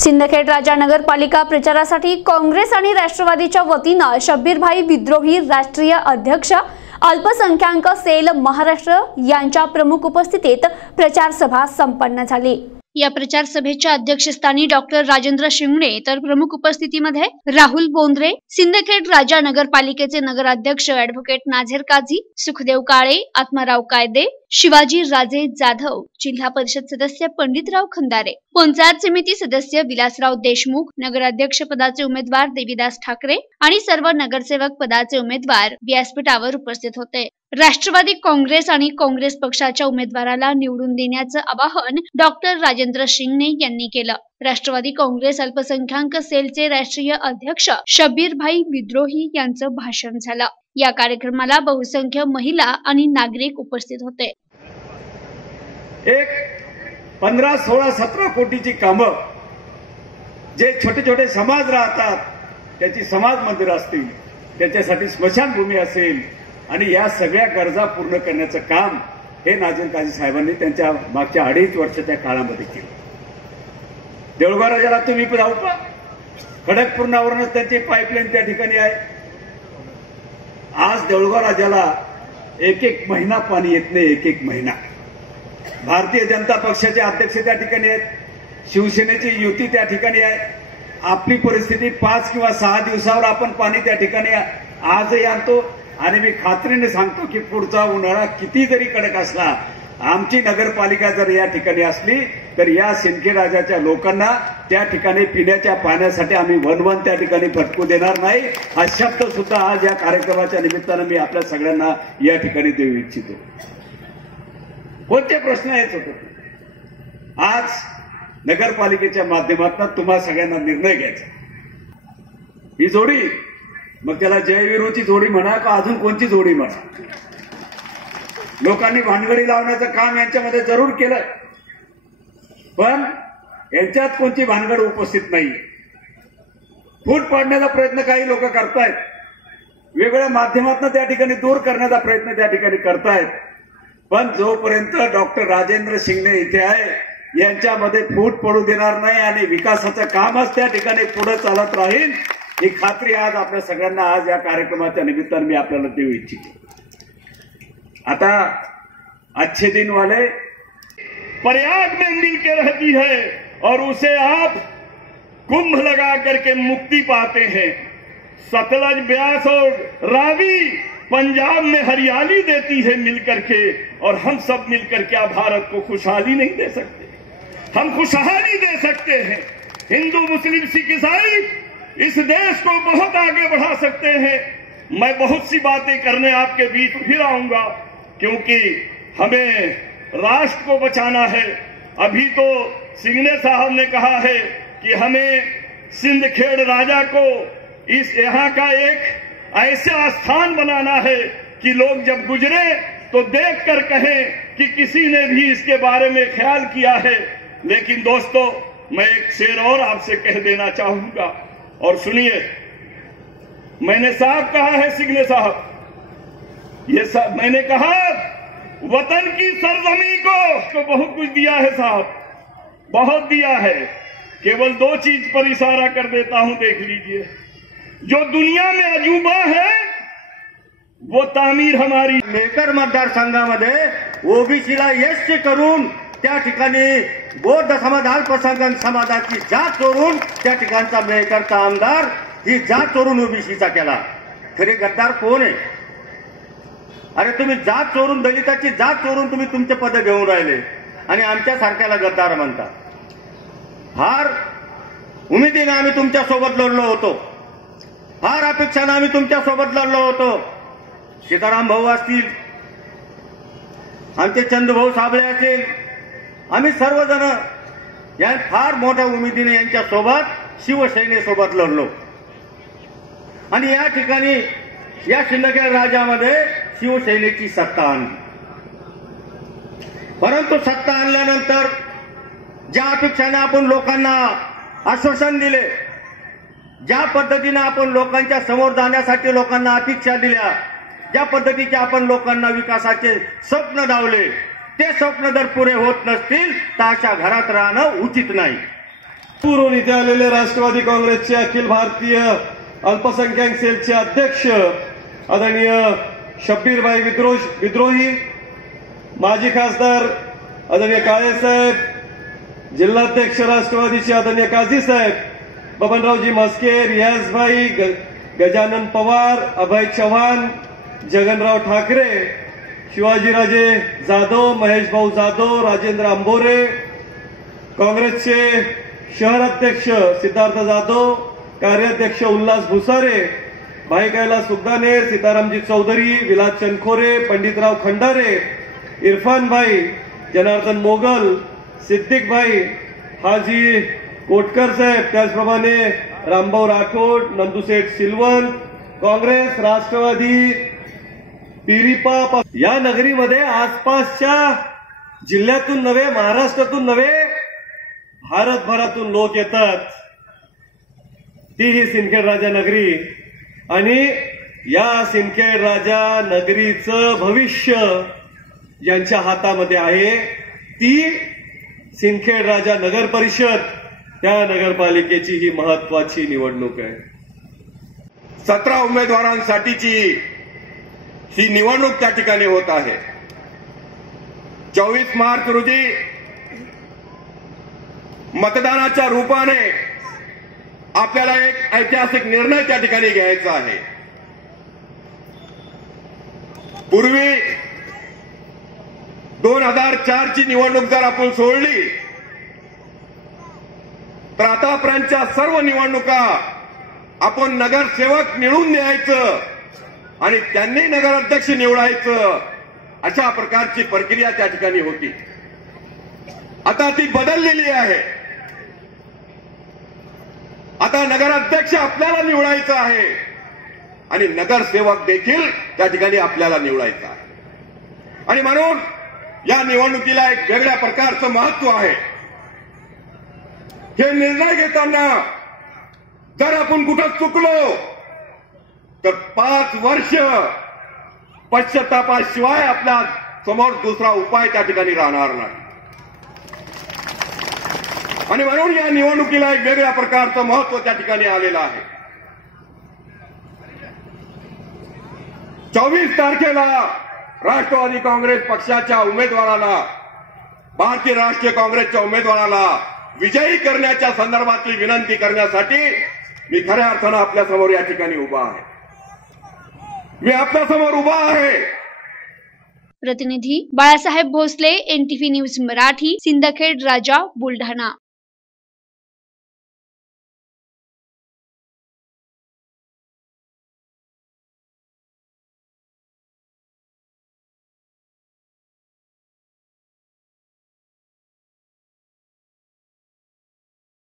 सिंदखेड राजा नगरपालिका प्रचारासाठी काँग्रेस आणि राष्ट्रवादीच्या वतीनं शब्बीरभाई विद्रोही राष्ट्रीय अध्यक्ष अल्पसंख्याक सेल महाराष्ट्र यांच्या प्रमुख उपस्थितीत प्रचारसभा संपन्न झाली. या प्रचार सभेच्या अध्यक्षस्थानी डॉक्टर राजेंद्र शिंगणे तर प्रमुख उपस्थितीमध्ये राहुल बोंद्रे सिंदखेड राजा नगरपालिकेचे नगराध्यक्ष ऍडव्होकेट नाझेर काझी सुखदेव काळे आत्माराव कायदे शिवाजी राजे जाधव जिल्हा परिषद सदस्य पंडितराव खंदारे पंचायत समिती सदस्य विलासराव देशमुख नगराध्यक्ष पदाचे उमेदवार देवीदास ठाकरे आणि सर्व नगरसेवक पदाचे उमेदवार व्यासपीठावर उपस्थित होते. राष्ट्रवादी काँग्रेस आणि काँग्रेस पक्षाच्या उमेदवाराला निवडून देण्याचं आवाहन डॉक्टर राजेंद्र शिंगणे यांनी केलं. राष्ट्रवादी काँग्रेस अल्पसंख्याक सेलचे राष्ट्रीय अध्यक्ष शबीरभाई विद्रोही यांचं भाषण झालं. या कार्यक्रमाला बहुसंख्य महिला आणि नागरिक उपस्थित होते. एक पंधरा सोळा सतरा कोटीची कामं जे छोटे छोटे समाज राहतात त्याची समाज मंदिरं असतील त्याच्यासाठी स्मशानभूमी असेल आणि या सगळ्या गरजा पूर्ण करण्याचं काम हे नाझीर काझी साहेबांनी त्यांच्या मागच्या अडीच वर्षाच्या काळामध्ये केलं. देऊळगाव राजाला तुम्ही जाऊ का खडकपूर्णावरूनच त्यांची पाईपलाईन त्या ठिकाणी आहे. देऊळगाव राजाला एक एक महिना पाणी येत नाही एक एक महिना. भारतीय जनता पक्षाचे अध्यक्ष त्या ठिकाणी आहेत शिवसेनेची युती त्या ठिकाणी आहे. आपली परिस्थिती पाच किंवा सहा दिवसावर आपण पाणी त्या ठिकाणी आजही आणतो. आणि मी खात्रीने सांगतो की पुढचा उन्हाळा किती जरी कडक असला आमची नगरपालिका जर या ठिकाणी असली तर या सिंदखेड राजाच्या लोकांना त्या ठिकाणी पिण्याच्या पाण्यासाठी आम्ही वनवन त्या ठिकाणी भटकू देणार नाही. हा शब्द सुद्धा आज या कार्यक्रमाच्या निमित्तानं मी आपल्या सगळ्यांना या ठिकाणी देऊ इच्छितो. कोणते प्रश्न आहेत होते? आज नगरपालिकेच्या माध्यमातून तुम्हा सगळ्यांना निर्णय घ्यायचा. ही जोडी मग त्याला जयवीरूची जोडी म्हणा का अजून कोणती जोडी म्हणा? लोकांनी भानगडी लावण्याचं काम यांच्यामध्ये जरूर केलं पण यांच्यात कोणती भानगड उपस्थित नाही फूट पाडण्याचा प्रयत्न काही लोक करतायत. वेगवेगळ्या माध्यमातून त्या ठिकाणी दूर करण्याचा प्रयत्न त्या ठिकाणी करतायत. पण जोपर्यंत डॉक्टर राजेंद्र शिंगणे इथे आहे यांच्यामध्ये फूट पडू देणार नाही आणि विकासाचं कामच त्या ठिकाणी पुढे चालत राहील ही खात्री आज आपल्या सगळ्यांना आज या कार्यक्रमाच्या निमित्तानं मी आपल्याला देऊ इच्छितो. आता अच्छे दिन वाले प्रयाग में मिल के रहती है और उसे आप कुंभ लगा करके मुक्ति पाते हैं। सतलज ब्यास और रावी पंजाब में हरियाली देती है मिलकर के और हम सब मिलकर क्या भारत को खुशहाली नहीं दे सकते? हम खुशहाली दे सकते हैं। हिंदू, मुस्लिम, सिख, ईसाई इस देश को बहुत आगे बढ़ा सकते हैं। मैं बहुत सी बातें करने आपके बीच फिर आऊँगा। क्योंकि हमें राष्ट्र को बचाना है। अभी तो सिंगने साहब ने कहा है कि हमें सिंधखेड़ राजा को इस यहाँ का एक ऐसा स्थान बनाना है कि लोग जब गुजरे तो देख कर कहें कि किसी ने भी इसके बारे में ख्याल किया है। लेकिन दोस्तों, मैं एक शेर और आपसे कह देना चाहूँगा। और सुनिए, मैंने साहब कहा है सिग्ने साहब ये सब मैंने कहा, वतन की सरजमी को तो बहुत कुछ दिया है साहब। बहुत दिया है। केवल दो चीज़ पर इशारा कर देता हूँ, देख लीजिए। जो दुनिया में अजूबा है, वो तामीर हमारी। मेकर मतदार मतदारसंघामध्ये ओबीसीला यश करून त्या ठिकाणी बौद्ध समाज अल्पसंख्याक समाजाची जात चोरून त्या ठिकाणचा मेकरचा आमदार, ही जात चोरून ओबीसीचा केला. खरे गद्दार कोण आहे? अरे तुम्ही जात चोरून दलिताची जात चोरून तुम्ही तुमचे पद घेऊन राहिले. आणि आमच्या सारख्याला गद्दार म्हणता. फार उमेदीनं आम्ही तुमच्यासोबत लढलो होतो. फार अपेक्षानं आम्ही तुमच्यासोबत लढलो होतो. सीताराम भाऊ असतील आमचे चंदभाऊ साबळे असतील आम्ही सर्वजण या फार मोठ्या उमेदीने यांच्या सोबत शिवसेनेसोबत लढलो. आणि या ठिकाणी या शिंदखेड राज्यामध्ये शिवसेनेची सत्ता आणली. परंतु सत्ता आणल्यानंतर ज्या अपेक्षाने आपण लोकांना आश्वासन दिले ज्या पद्धतीने आपण लोकांच्या समोर जाण्यासाठी लोकांना अपेक्षा दिल्या ज्या पद्धतीचे आपण लोकांना विकासाचे स्वप्न धावले ते स्वप्न जर पुरे होत नसतील तर अशा घरात राहणं उचित नाही. पूर्वून इथे आलेले राष्ट्रवादी काँग्रेसचे अखिल भारतीय अल्पसंख्याक सेलचे अध्यक्ष आदरणीय शब्बीरभाई विद्रोह विद्रोही माजी खासदार आदरणीय काळेसाहेब जिल्हाध्यक्ष राष्ट्रवादीचे आदरणीय काझी साहेब बबनरावजी म्हस्के रियाजभाई गजानन पवार अभय चव्हाण जगनराव ठाकरे शिवाजीराजे जाधव महेश भाऊ जाधव राजेंद्र आंबोरे काँग्रेसचे शहराध्यक्ष सिद्धार्थ जाधव कार्याध्यक्ष उल्हास भुसारे भाई सुगदाने सीतारामजी चौधरी विलास चनखोरे पंडितराव खंडारे इरफान भाई जनार्दन मोगल सिद्दीक भाई हाजी कोटकर साहेब त्याचप्रमाणे रामभाऊ राठोड नंदुसेठ सिल्वन काँग्रेस राष्ट्रवादी पिरिपा या नगरीमध्ये आसपासच्या जिल्ह्यातून नव्हे महाराष्ट्रातून नव्हे भारतभरातून लोक येतात. ती ही सिंदखेड राजा नगरी. आणि या सिंदखेड राजा नगरीचं भविष्य ज्यांच्या हातामध्ये आहे ती सिंदखेड राजा नगर परिषद त्या नगरपालिकेची ही महत्वाची निवडणूक आहे. सतरा उमेदवारांसाठीची ही निवडणूक त्या ठिकाणी होत आहे. चोवीस मार्च रोजी मतदानाच्या रूपाने आपल्याला एक ऐतिहासिक निर्णय त्या ठिकाणी घ्यायचा आहे. पूर्वी दोन हजार चारची निवडणूक जर आपण सोडली तर आतापर्यंतच्या सर्व निवडणुका आपण नगरसेवक निवडून द्यायचं आणि त्यांनी नगराध्यक्ष निवडायचं अशा प्रकारची प्रक्रिया त्या ठिकाणी होती. आता ती बदललेली आहे. आता नगराध्यक्ष आपल्याला निवडायचं आहे. आणि नगरसेवक देखील त्या ठिकाणी आपल्याला निवडायचा आहे. आणि म्हणून या निवडणुकीला एक वेगळ्या प्रकारचं महत्त्व आहे. हे निर्णय घेताना जर आपण कुठं चुकलो तर पाच वर्ष पश्चातापाशिवाय आपल्यासमोर दुसरा उपाय त्या ठिकाणी राहणार नाही. आणि म्हणून या निवडणुकीला एक वेगळ्या प्रकारचं महत्त्व त्या ठिकाणी आलेलं आहे. चोवीस तारखेला राष्ट्रवादी काँग्रेस पक्षाच्या उमेदवाराला भारतीय राष्ट्रीय काँग्रेसच्या उमेदवाराला विजयी करण्याच्या संदर्भातली विनंती करण्यासाठी मी खऱ्या अर्थानं आपल्यासमोर या ठिकाणी उभा आहे. मी आपल्यासमोर उभा आहे. प्रतिनिधी बाळासाहेब भोसले एनटीव्ही न्यूज मराठी सिंदखेड राजा बुलढाणा.